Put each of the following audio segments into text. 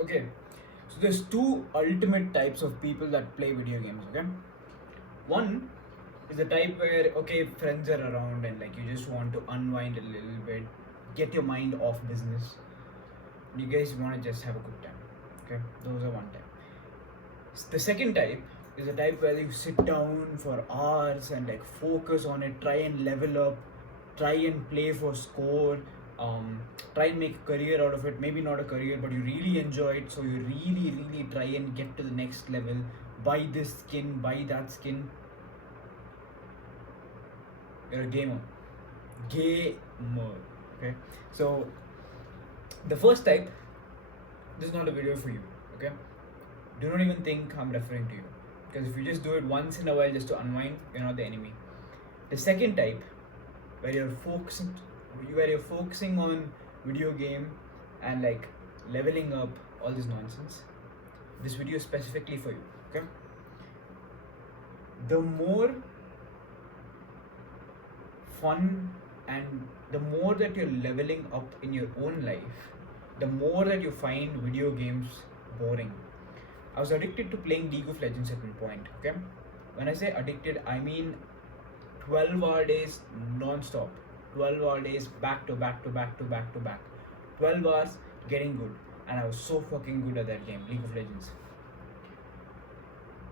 Okay, so there's two ultimate types of people that play video games. Okay, one is the type where okay friends are around and like you just want to unwind a little bit, get your mind off business. You guys want to just have a good time. Okay, those are one type. The second type is a type where you sit down for hours and like focus on it, try and level up, try and play for score, try and make a career out of it. Maybe not a career, but you really enjoy it, so you really try and get to the next level. Buy this skin, buy that skin. You're a gamer. Gamer. Okay. So the first type, this is not a video for you. Okay. Do not even think I'm referring to you. Because if you just do it once in a while just to unwind, you're not the enemy. The second type, where you're focusing on video game and like leveling up all this nonsense. This video is specifically for you. Okay. The more fun and the more that you're leveling up in your own life, the more that you find video games boring. I was addicted to playing League of Legends at one point. Okay, when I say addicted, I mean 12-hour days non-stop, 12-hour days back to back to back to back to back, 12 hours getting good, and I was so fucking good at that game, League of Legends.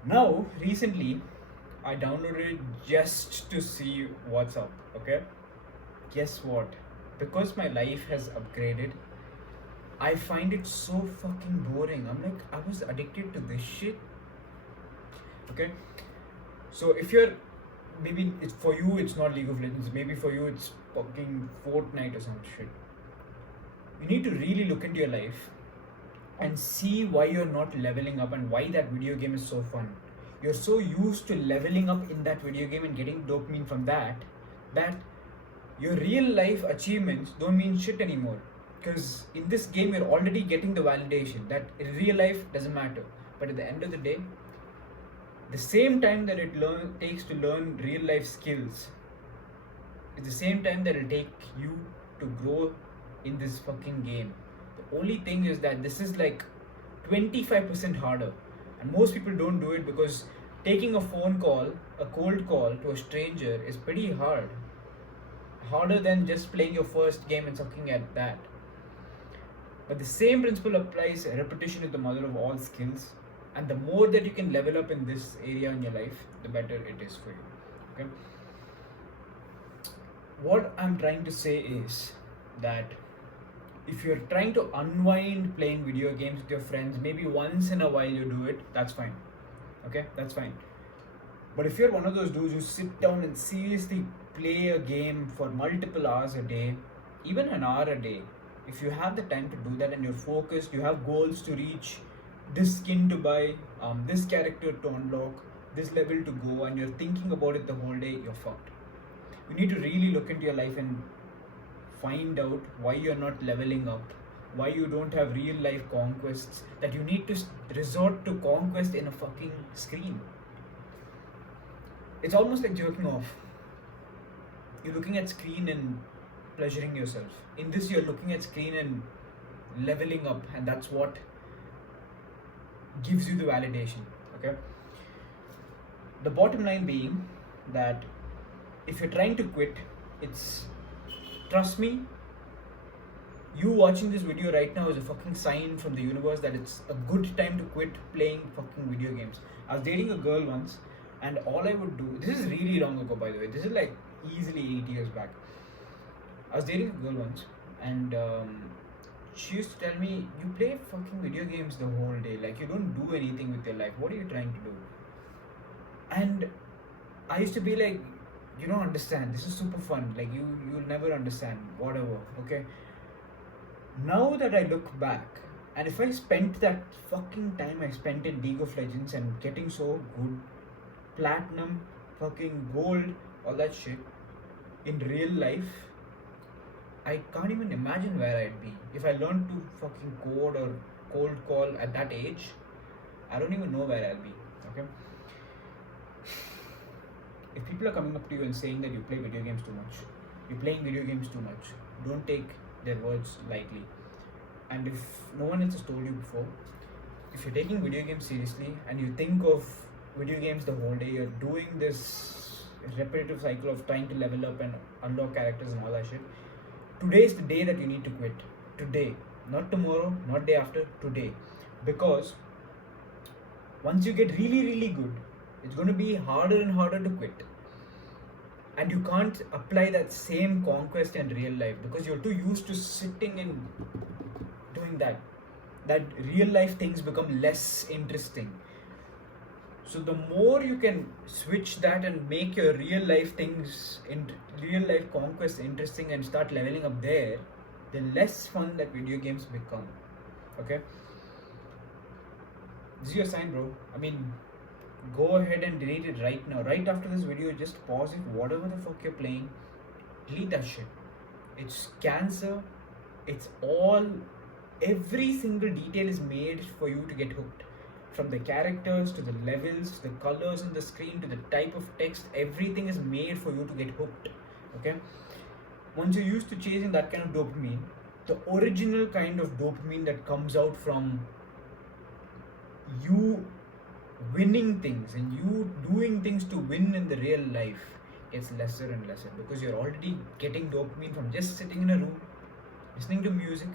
Now, recently, I downloaded it just to see what's up. Okay, guess what? Because my life has upgraded, I find it so fucking boring. I'm like, I was addicted to this shit. Okay, so if you're maybe it's for you, it's not League of Legends. Maybe for you, it's fucking Fortnite or some shit. You need to really look into your life and see why you're not leveling up and why that video game is so fun. You're so used to leveling up in that video game and getting dopamine from that your real life achievements don't mean shit anymore. Because in this game, you're already getting the validation that in real life doesn't matter. But at the end of the day, the same time that takes to learn real life skills is the same time that it'll take you to grow in this fucking game. The only thing is that this is like 25% harder, and most people don't do it because taking a phone call, a cold call to a stranger is pretty hard. Harder than just playing your first game and sucking at that. But the same principle applies. Repetition is the mother of all skills, and the more that you can level up in this area in your life, the better it is for you. Okay. What I'm trying to say is that if you're trying to unwind playing video games with your friends, maybe once in a while you do it, that's fine. Okay, that's fine. But if you're one of those dudes who sit down and seriously play a game for multiple hours a day, even an hour a day, if you have the time to do that and you're focused, you have goals to reach, this skin to buy, this character to unlock, this level to go, and you're thinking about it the whole day, you're fucked. You need to really look into your life and find out why you're not leveling up, why you don't have real life conquests, that you need to resort to conquest in a fucking screen. It's almost like jerking off. You're looking at screen and pleasuring yourself. In this, you're looking at screen and leveling up, and that's what gives you the validation. Okay. The bottom line being that if you're trying to quit, it's trust me. You watching this video right now is a fucking sign from the universe that it's a good time to quit playing fucking video games. I was dating a girl once, and all I would do. This is really long ago, by the way. This is like easily 8 years back. I was dating a girl once, and she used to tell me, "You play fucking video games the whole day. Like you don't do anything with your life. What are you trying to do?" And I used to be like, "You don't understand. This is super fun. Like you'll never understand. Whatever. Okay." Now that I look back, and if I spent that fucking time I spent in League of Legends and getting so good, platinum, fucking gold, all that shit, in real life, I can't even imagine where I'd be. If I learned to fucking code or cold call at that age, I don't even know where I'll be. Okay? If people are coming up to you and saying that you play video games too much, you're playing video games too much, don't take their words lightly. And if no one else has told you before, if you're taking video games seriously and you think of video games the whole day, you're doing this repetitive cycle of trying to level up and unlock characters and all that shit, today is the day that you need to quit. Today, not tomorrow, not day after, today. Because once you get really, really good, it's going to be harder and harder to quit. And you can't apply that same conquest in real life because you're too used to sitting and doing that real life things become less interesting. So the more you can switch that and make your real life things in real life conquest interesting and start leveling up there, the less fun that video games become. Okay, this is your sign, bro. I mean, go ahead and delete it right now. Right after this video, just pause it. Whatever the fuck you're playing, delete that shit. It's cancer. It's all, every single detail is made for you to get hooked. From the characters to the levels, to the colors on the screen, to the type of text, everything is made for you to get hooked. Okay? Once you're used to chasing that kind of dopamine, the original kind of dopamine that comes out from you winning things and you doing things to win in the real life gets lesser and lesser because you're already getting dopamine from just sitting in a room, listening to music,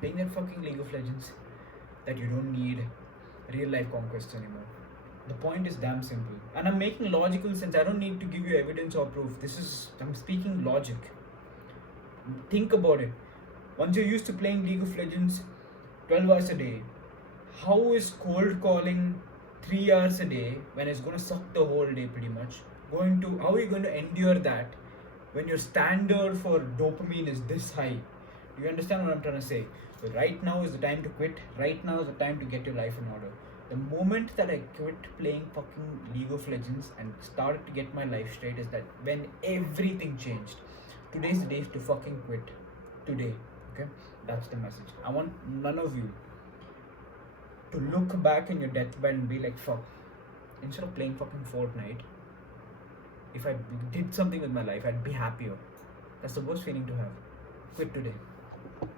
playing that fucking League of Legends, that you don't need real life conquests anymore. The point is damn simple. And I'm making logical sense. I don't need to give you evidence or proof. I'm speaking logic. Think about it. Once you're used to playing League of Legends 12 hours a day, how is cold calling 3 hours a day when it's going to suck the whole day pretty much? How are you going to endure that when your standard for dopamine is this high? Do you understand what I'm trying to say? So right now is the time to quit. Right now is the time to get your life in order. The moment that I quit playing fucking League of Legends and started to get my life straight is that when everything changed. Today's the day to fucking quit. Today. Okay? That's the message. I want none of you to look back in your deathbed and be like, fuck. Instead of playing fucking Fortnite, if I did something with my life, I'd be happier. That's the worst feeling to have. Quit today.